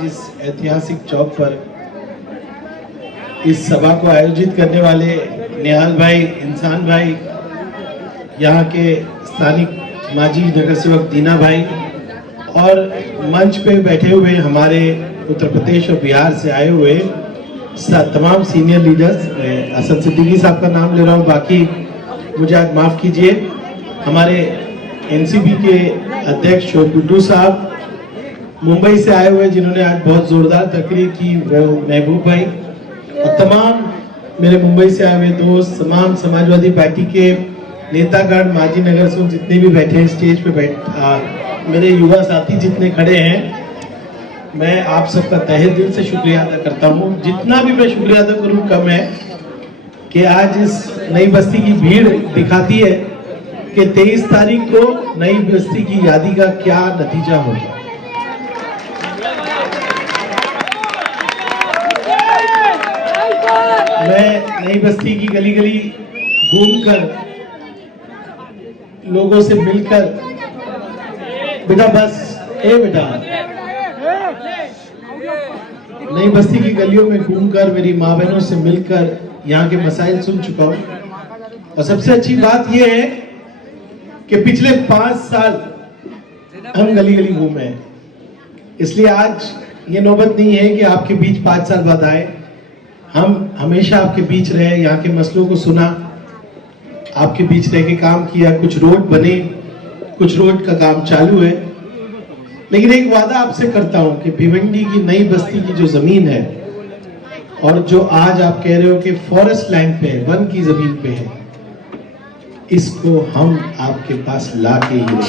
आज इस ऐतिहासिक चौक पर इस सभा को आयोजित करने वाले निहाल भाई, इंसान भाई, यहाँ के स्थानिक माजी नगर सेवक दीना भाई और मंच पे बैठे हुए हमारे उत्तर प्रदेश और बिहार से आए हुए तमाम सीनियर लीडर्स, असद सिद्दीकी साहब का नाम ले रहा हूँ, बाकी मुझे आज माफ कीजिए, हमारे एनसीपी के अध्यक्ष गुड्डू साहब, मुंबई से आए हुए जिन्होंने आज बहुत जोरदार तकरीर की वो महबूब भाई, और तमाम मेरे मुंबई से आए हुए दोस्त, तमाम समाजवादी पार्टी के नेतागण, माजी नगर सेवक जितने भी बैठे हैं स्टेज पे मेरे युवा साथी जितने खड़े हैं, मैं आप सबका तहे दिल से शुक्रिया अदा करता हूँ। जितना भी मैं शुक्रिया अदा करूँ कम है कि आज इस नई बस्ती की भीड़ दिखाती है कि 23 तारीख को नई बस्ती की यादी का क्या नतीजा होगा। मैं नई बस्ती की गली गली घूमकर, लोगों से मिलकर, बेटा बस बेटा, नई बस्ती की गलियों में घूमकर, मेरी माँ बहनों से मिलकर यहाँ के मसाइल सुन चुका हूँ। और सबसे अच्छी बात यह है कि पिछले 5 साल हम गली गली घूमे हैं, इसलिए आज ये नौबत नहीं है कि आपके बीच 5 साल बाद आए। हम हमेशा आपके बीच रहे, यहाँ के मसलों को सुना, आपके बीच रह के काम किया, कुछ रोड बने, कुछ रोड का काम चालू है। लेकिन एक वादा आपसे करता हूं कि भिवंडी की नई बस्ती की जो जमीन है और जो आज आप कह रहे हो कि फॉरेस्ट लैंड पे है, वन की जमीन पे है, इसको हम आपके पास ला के ही रहेंगे।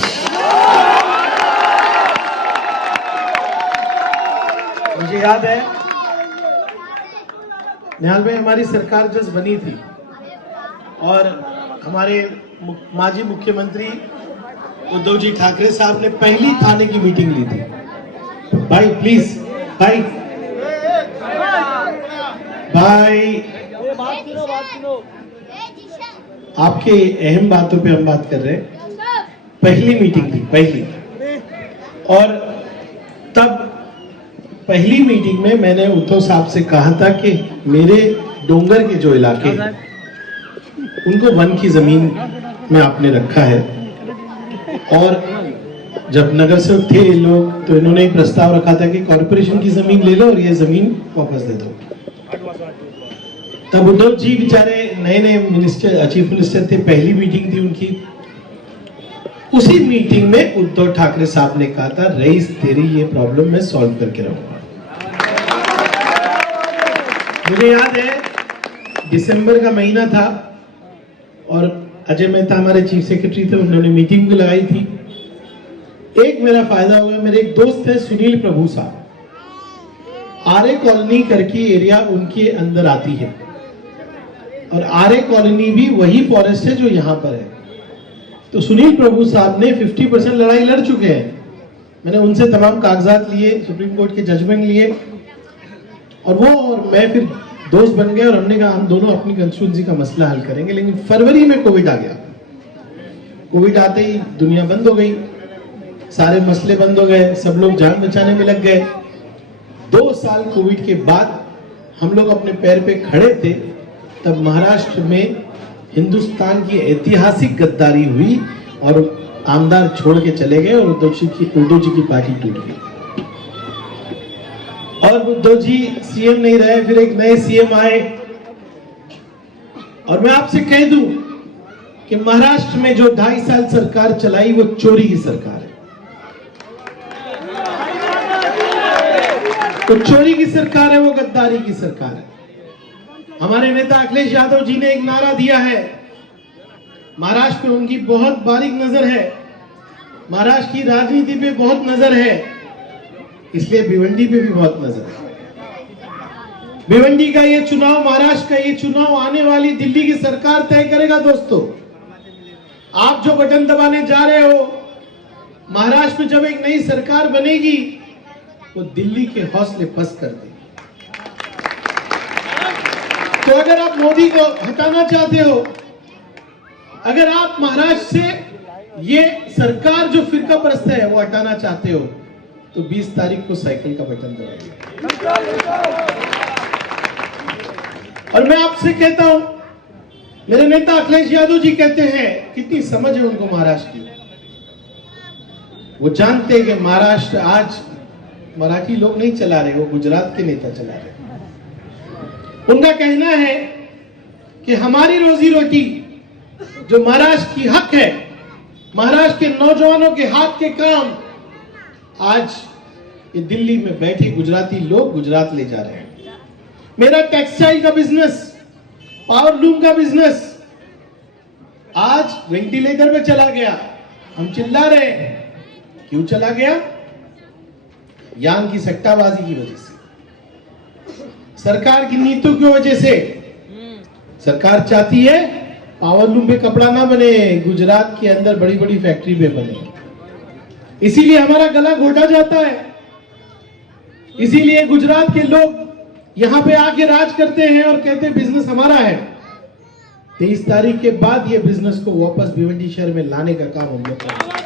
मुझे याद है निहाल भाई, हमारी सरकार जस्ट बनी थी और हमारे माजी मुख्यमंत्री उद्धव जी ठाकरे साहब ने पहली थाने की मीटिंग ली थी। भाई प्लीज, भाई आपके अहम बातों पे हम बात कर रहे हैं। पहली मीटिंग थी, पहली, और तब पहली मीटिंग में मैंने उद्धव साहब से कहा था कि मेरे डोंगर के जो इलाके उनको वन की जमीन में आपने रखा है, और जब नगर सेवक थे ये लोग तो इन्होंने एक प्रस्ताव रखा था कि कॉर्पोरेशन की जमीन ले लो और ये जमीन वापस दे दो। तब उद्धव जी बेचारे नए नए मिनिस्टर, चीफ मिनिस्टर थे, पहली मीटिंग थी उनकी। उसी मीटिंग में उद्धव ठाकरे साहब ने कहा था, रईस तेरी ये प्रॉब्लम मैं सॉल्व करके रहूंगा। मुझे याद है दिसंबर का महीना था और अजय मेहता हमारे चीफ सेक्रेटरी थे, उन्होंने मीटिंग भी लगाई थी। एक मेरा फायदा हो गया, मेरे एक दोस्त है सुनील प्रभु साहब, आर्य कॉलोनी करके एरिया उनके अंदर आती है, और आर्य कॉलोनी भी वही फॉरेस्ट है जो यहाँ पर है। तो सुनील प्रभु साहब ने 50% लड़ाई लड़ चुके हैं। मैंने उनसे तमाम कागजात लिए, सुप्रीम कोर्ट के जजमेंट लिए, और वो और मैं फिर दोस्त बन गए और हमने कहा हम दोनों अपनी कंस्टिट्यूएंसी का मसला हल करेंगे। लेकिन फरवरी में कोविड आ गया। कोविड आते ही दुनिया बंद हो गई, सारे मसले बंद हो गए, सब लोग जान बचाने में लग गए। 2 साल कोविड के बाद हम लोग अपने पैर पे खड़े थे, तब महाराष्ट्र में हिंदुस्तान की ऐतिहासिक गद्दारी हुई और आमदार छोड़ के चले गए और उद्धव जी की पार्टी टूट गई। और उद्धव जी सीएम नहीं रहे, फिर एक नए सीएम आए, और मैं आपसे कह दूं कि महाराष्ट्र में जो 2.5 साल सरकार चलाई वो चोरी की सरकार है। तो चोरी की सरकार है, वो गद्दारी की सरकार है। हमारे नेता अखिलेश यादव जी ने एक नारा दिया है, महाराष्ट्र पे उनकी बहुत बारीक नजर है, महाराष्ट्र की राजनीति पे बहुत नजर है, इसलिए भिवंडी पे भी बहुत नजर है। भिवंडी का ये चुनाव, महाराष्ट्र का ये चुनाव आने वाली दिल्ली की सरकार तय करेगा। दोस्तों, आप जो बटन दबाने जा रहे हो, महाराष्ट्र में जब एक नई सरकार बनेगी वो दिल्ली के हौसले पस्त कर देगी। तो अगर आप मोदी को हटाना चाहते हो, अगर आप महाराष्ट्र से ये सरकार जो फिरका परस्त है वो हटाना चाहते हो, तो 20 तारीख को साइकिल का बटन दबाइए। और मैं आपसे कहता हूं, मेरे नेता अखिलेश यादव जी कहते हैं, कितनी समझ है उनको महाराष्ट्र की। वो जानते हैं कि महाराष्ट्र आज मराठी लोग नहीं चला रहे, वो गुजरात के नेता चला रहे। उनका कहना है कि हमारी रोजी रोटी जो महाराष्ट्र की हक है, महाराष्ट्र के नौजवानों के हाथ के काम, आज ये दिल्ली में बैठे गुजराती लोग गुजरात ले जा रहे हैं। मेरा टेक्सटाइल का बिजनेस, पावर लूम का बिजनेस आज वेंटिलेटर पे चला गया। हम चिल्ला रहे हैं, क्यों चला गया? यान की सट्टाबाजी की वजह से, सरकार की नीतियों की वजह से। सरकार चाहती है पावर लूम पे कपड़ा ना बने, गुजरात के अंदर बड़ी बड़ी फैक्ट्री पे बने। इसीलिए हमारा गला घोटा जाता है, इसीलिए गुजरात के लोग यहां पे आके राज करते हैं और कहते हैं बिजनेस हमारा है। 23 तारीख के बाद ये बिजनेस को वापस भिवंडी शहर में लाने का काम हम लोग करेंगे।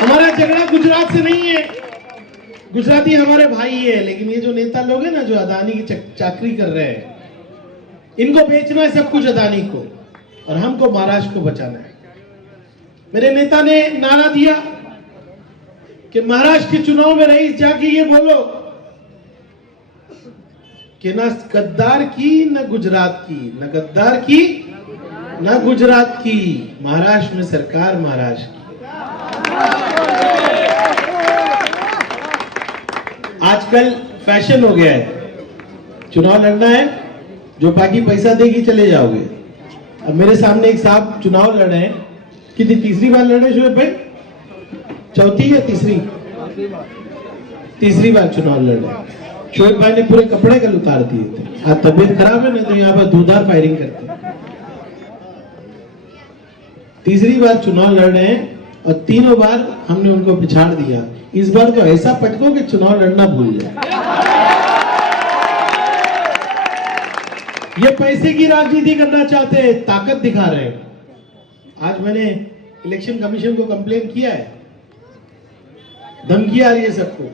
हमारा झगड़ा गुजरात से नहीं है, गुजराती हमारे भाई है, लेकिन ये जो नेता लोग हैं ना, जो अदानी की चाकरी कर रहे हैं, इनको बेचना है सब कुछ अदानी को, और हमको महाराष्ट्र को बचाना है। मेरे नेता ने नारा दिया कि महाराष्ट्र के चुनाव में रईस जाके ये बोलो कि न गद्दार की न गुजरात की, न गद्दार की न गुजरात की, महाराष्ट्र में सरकार महाराष्ट्र की। आजकल फैशन हो गया है, चुनाव लड़ना है, जो पार्टी पैसा देगी चले जाओगे। अब मेरे सामने एक साहब चुनाव लड़ रहे हैं, कितनी तीसरी बार लड़ रहे शोएब भाई? चौथी या तीसरी? तीसरी बार चुनाव लड़ रहे हैं। शोएब भाई ने पूरे कपड़े कल उतार दिए थे। आज तबीयत खराब है, नहीं तो यहाँ पर धूधार फायरिंग करते। तीसरी बार चुनाव लड़ रहे हैं और तीनों बार हमने उनको पिछाड़ दिया। इस बार तो ऐसा पटको कि चुनाव लड़ना भूल जाए। ये पैसे की राजनीति करना चाहते हैं, ताकत दिखा रहे हैं। आज मैंने इलेक्शन कमीशन को कंप्लेन किया है, धमकी आ रही है सबको,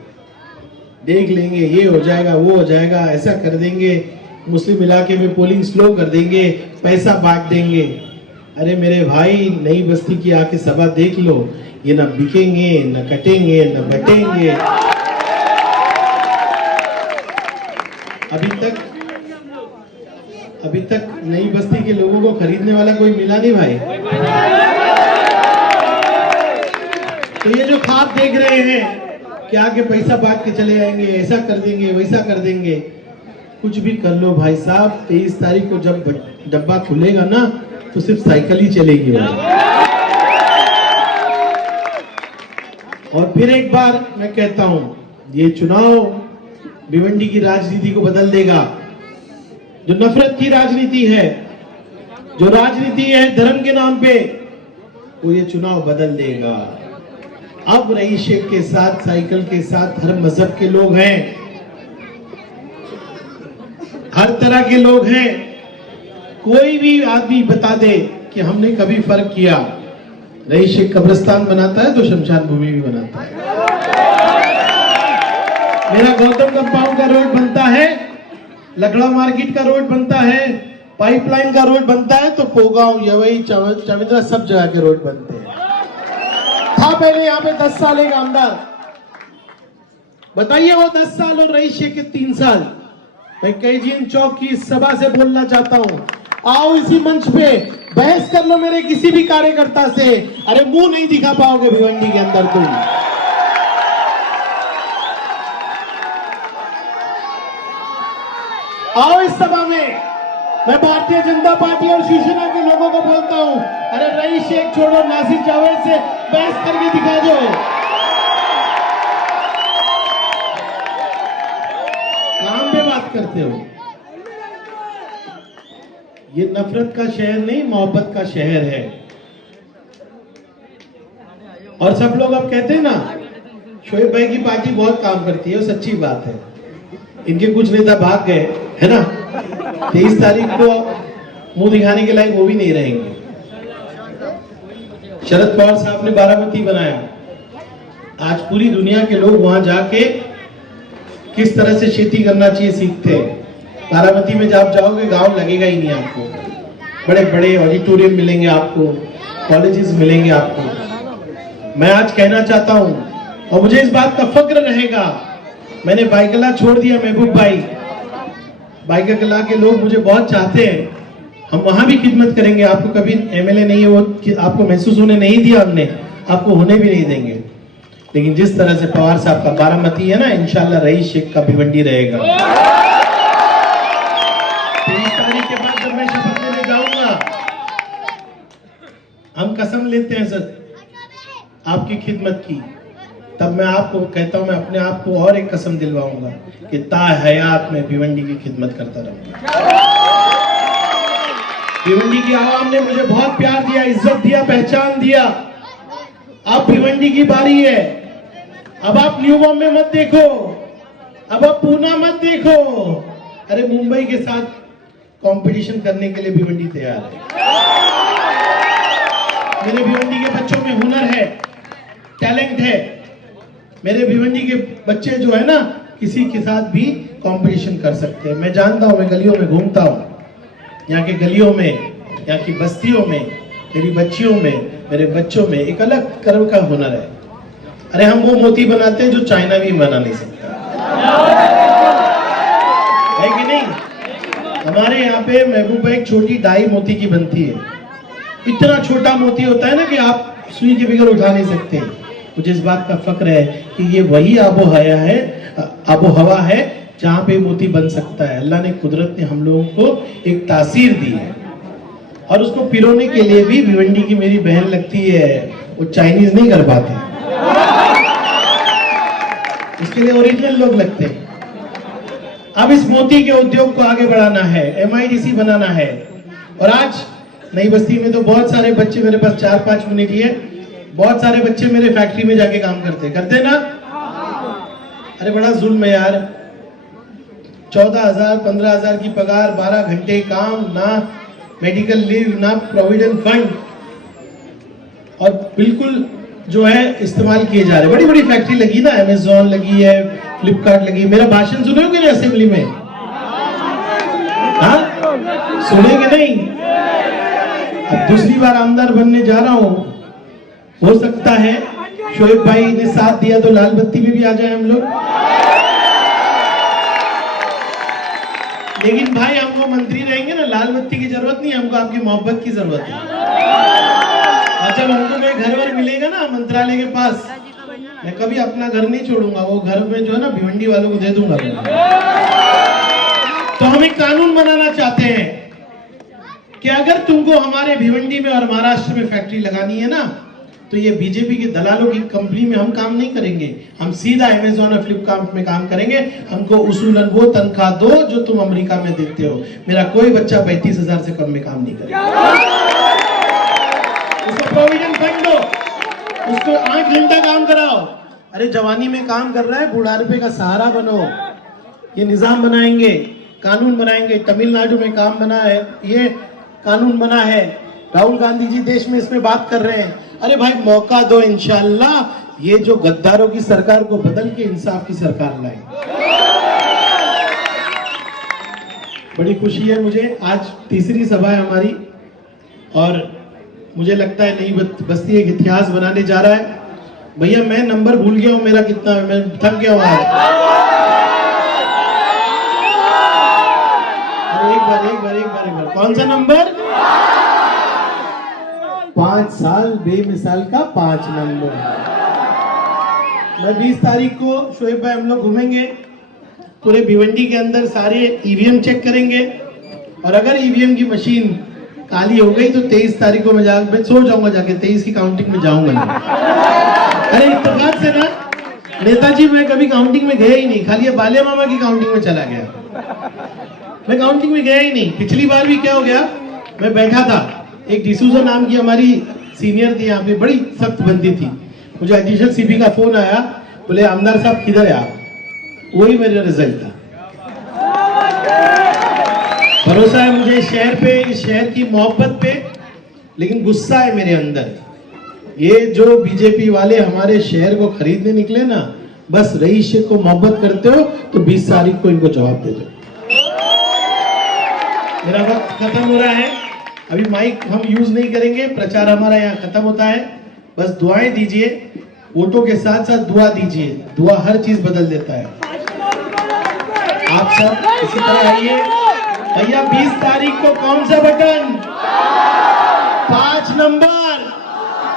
देख लेंगे, ये हो जाएगा, वो हो जाएगा, ऐसा कर देंगे, मुस्लिम इलाके में पोलिंग स्लो कर देंगे, पैसा बांट देंगे। अरे मेरे भाई, नई बस्ती की आके सभा देख लो, ये ना बिकेंगे, न कटेंगे, न बटेंगे। अभी तक नई बस्ती के लोगों को खरीदने वाला कोई मिला नहीं भाई। तो ये जो ख्वाब देख रहे हैं कि आगे पैसा बांट के चले आएंगे, ऐसा कर देंगे, वैसा कर देंगे, कुछ भी कर लो भाई साहब, 23 तारीख को जब डब्बा खुलेगा ना, तो सिर्फ साइकिल ही चलेगी भाई। और फिर एक बार मैं कहता हूं, ये चुनाव भिवंडी की राजनीति को बदल देगा। जो नफरत की राजनीति है, जो राजनीति है धर्म के नाम पे, वो ये चुनाव बदल देगा। अब रईस शेख के साथ, साइकिल के साथ हर मजहब के लोग हैं, हर तरह के लोग हैं। कोई भी आदमी बता दे कि हमने कभी फर्क किया। रईस शेख कब्रिस्तान बनाता है तो शमशान भूमि भी बनाता है। मेरा गौतम कंपाउंड का रोड बनता है, लकड़ा मार्केट का रोड बनता है, पाइपलाइन का रोड बनता है, तो पोगांव, यवई, चविंद्रा, सब जगह के रोड बनते हैं। था पहले यहाँ पे 10 साल एक आमदार, बताइए वो 10 साल और रईस शेख के 3 साल। मैं केजीएन चौक की सभा से बोलना चाहता हूँ, आओ इसी मंच पे बहस कर लो मेरे किसी भी कार्यकर्ता से। अरे मुंह नहीं दिखा पाओगे भिवंडी के अंदर तुम। आओ इस सभा में। मैं भारतीय जनता पार्टी और शिवसेना के लोगों को बोलता हूं, अरे रईस शेख छोड़ो, नासिर जावेद से बहस करके दिखा दो। काम पे बात करते हो। ये नफरत का शहर नहीं, मोहब्बत का शहर है। और सब लोग अब कहते हैं ना, शोएब भाई की पार्टी बहुत काम करती है, वो सच्ची बात है। इनके कुछ नेता भाग गए, है ना, 23 तारीख को मुंह दिखाने के लायक वो भी नहीं रहेंगे। शरद पवार साहब ने बारामती बनाया, आज पूरी दुनिया के लोग वहां जाके किस तरह से खेती करना चाहिए सीखते हैं। बारामती में जब आप जाओगे गांव लगेगा ही नहीं आपको, बड़े बड़े ऑडिटोरियम मिलेंगे आपको, कॉलेजेस मिलेंगे आपको। मैं आज कहना चाहता हूं और मुझे इस बात का फक्र रहेगा, मैंने बाइकला छोड़ दिया, महबूब भाई बाइकला के लोग मुझे बहुत चाहते हैं, हम वहां भी खिदमत करेंगे। आपको कभी एमएलए नहीं है वो आपको महसूस होने नहीं दिया हमने, आपको होने भी नहीं देंगे। लेकिन जिस तरह से पवार साहब का बारामती है ना, इंशाल्लाह रईस शेख का भिवंडी रहेगा। 23 तारीख के बाद जब मैं शपथ लेने जाऊंगा, हम कसम लेते हैं सर आपकी खिदमत की, तब मैं आपको कहता हूं, मैं अपने आप को और एक कसम दिलवाऊंगा कि ता हयात में भिवंडी की खिदमत करता रहूंगा। भिवंडी की आवाम ने मुझे बहुत प्यार दिया, इज्जत दिया, पहचान दिया। अब भिवंडी की बारी है। अब आप न्यू बॉम्बे मत देखो, अब आप पूना मत देखो, अरे मुंबई के साथ कंपटीशन करने के लिए भिवंडी तैयार है। मेरे भिवंडी के बच्चों में हुनर है, टैलेंट है। मेरे भिवंडी के बच्चे जो है ना, किसी के साथ भी कंपटीशन कर सकते हैं। मैं जानता हूं, मैं गलियों में घूमता हूं, यहाँ के गलियों में, यहाँ की बस्तियों में, मेरी बच्चियों में, मेरे बच्चों में एक अलग कर्व का हुनर है। अरे हम वो मोती बनाते हैं जो चाइना भी बना नहीं सकता, है कि नहीं? हमारे यहाँ पे महबूबा एक छोटी डाई मोती की बनती है। इतना छोटा मोती होता है ना कि आप सुई के बगैर उठा नहीं सकते। मुझे इस बात का फक्र है कि ये वही आबो हवा है जहाँ पे मोती बन सकता है। अल्लाह ने, कुदरत ने हम लोगों को एक तासीर दी है, और उसको पिरोने के लिए भी भिवंडी की मेरी बहन लगती है, वो चाइनीज नहीं कर पाते, इसके लिए ओरिजिनल लोग लगते हैं। अब इस मोती के उद्योग को आगे बढ़ाना है, MIDC बनाना है। और आज नई बस्ती में तो बहुत सारे बच्चे, मेरे पास 4-5 मिनट ही है, बहुत सारे बच्चे मेरे फैक्ट्री में जाके काम करते ना। अरे बड़ा जुल्म है यार, 14,000 15,000 की पगार, 12 घंटे काम, ना मेडिकल लीव, ना प्रोविडेंट फंड, और बिल्कुल जो है इस्तेमाल किए जा रहे। बड़ी बड़ी फैक्ट्री लगी ना, अमेज़न लगी है, फ्लिपकार्ट लगी। मेरा भाषण सुनोगे ना असेंबली में? हाँ, सुनेंगे नहीं? अब दूसरी बार आमदार बनने जा रहा हूं, हो सकता है शोएब भाई ने साथ दिया तो लाल बत्ती में भी आ जाए हम लोग। लेकिन भाई हमको मंत्री रहेंगे ना, लाल बत्ती की जरूरत नहीं, हमको आपकी मोहब्बत की जरूरत है। और जब हमको कोई घर वर मिलेगा ना मंत्रालय के पास, मैं कभी अपना घर नहीं छोड़ूंगा, वो घर में जो है ना भिवंडी वालों को दे दूंगा। तो हम एक कानून बनाना चाहते हैं कि अगर तुमको हमारे भिवंडी में और महाराष्ट्र में फैक्ट्री लगानी है ना, तो ये बीजेपी के दलालों की कंपनी में हम काम नहीं करेंगे, हम सीधा अमेज़न और फ्लिपकार्ट में काम करेंगे। हमको उसूलन वो तनख्वाह दो जो तुम अमेरिका में देते हो। मेरा कोई बच्चा 35,000 से कम में काम नहीं करेगा। उसको प्रोविजन फंड दो, उसको 8 घंटा काम कराओ। अरे जवानी में काम कर रहा है, बुढ़ापे का सहारा बनो। ये निजाम बनाएंगे, कानून बनाएंगे। तमिलनाडु में काम बना है, ये कानून बना है। राहुल गांधी जी देश में इसमें बात कर रहे हैं। अरे भाई मौका दो, इंशाल्लाह ये जो गद्दारों की सरकार को बदल के इंसाफ की सरकार लाए। बड़ी खुशी है मुझे, आज तीसरी सभा है हमारी, और मुझे लगता है नई बस्ती एक इतिहास बनाने जा रहा है। भैया मैं नंबर भूल गया हूं, मेरा कितना है, मैं थक गया हूं। एक बार कौन सा नंबर? 5 साल बेमिसाल का 5 नंबर। मैं 20 तारीख को शोएब भाई हम लोग घूमेंगे पूरे भिवंडी के अंदर, सारे ईवीएम चेक करेंगे, और अगर ईवीएम की मशीन काली हो गई तो 23 तारीख को मैं सो जाऊंगा, जाके 23 की काउंटिंग में जाऊंगा। अरे इत्तेफाक से ना नेताजी, मैं कभी काउंटिंग में गया ही नहीं, खाली बालिया मामा की काउंटिंग में चला गया। मैं काउंटिंग में गया ही नहीं। पिछली बार भी क्या हो गया, मैं बैठा था, एक डिसूजा नाम की हमारी सीनियर थी यहाँ पे, बड़ी सख्त बंदी थी। मुझे एडिशनल सीपी का फोन आया, बोले आमदार साहब किधर है आप? वही मेरा रिजल्ट था। भरोसा है मुझे इस शहर पे, इस शहर की मोहब्बत पे, लेकिन गुस्सा है मेरे अंदर। ये जो बीजेपी वाले हमारे शहर को खरीदने निकले ना, बस रईस को मोहब्बत करते हो तो 20 तारीख को इनको जवाब दे दो। मेरा वक्त खत्म हो रहा है, अभी माइक हम यूज नहीं करेंगे, प्रचार हमारा यहाँ खत्म होता है। बस दुआएं दीजिए, वोटों के साथ साथ दुआ दीजिए, दुआ हर चीज बदल देता है। आप सब इसी तरह आइए। भैया 20 तारीख को कौन सा बटन? 5 नंबर।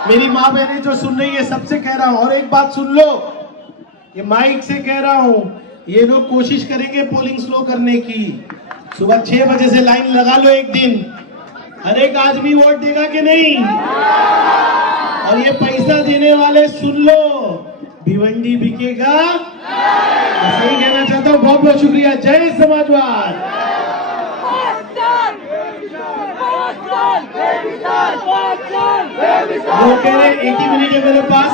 मेरी माँ बहनें जो सुन रही है सबसे कह रहा हूं, और एक बात सुन लो, ये माइक से कह रहा हूं, ये लोग कोशिश करेंगे पोलिंग स्लो करने की। सुबह 6 बजे से लाइन लगा लो एक दिन, हर एक आदमी वोट देगा कि नहीं? और ये पैसा देने वाले सुन लो, भिवंडी बिकेगा। सही कहना चाहता हूँ। बहुत बहुत शुक्रिया। जय समाजवाद। वो कह रहे 80 मिनट है मेरे पास,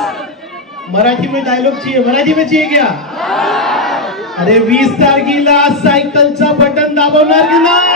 मराठी में डायलॉग चाहिए। मराठी में चाहिए क्या? अरे 20 तारखेला सायकलचा बटन दाबवणार की नाही?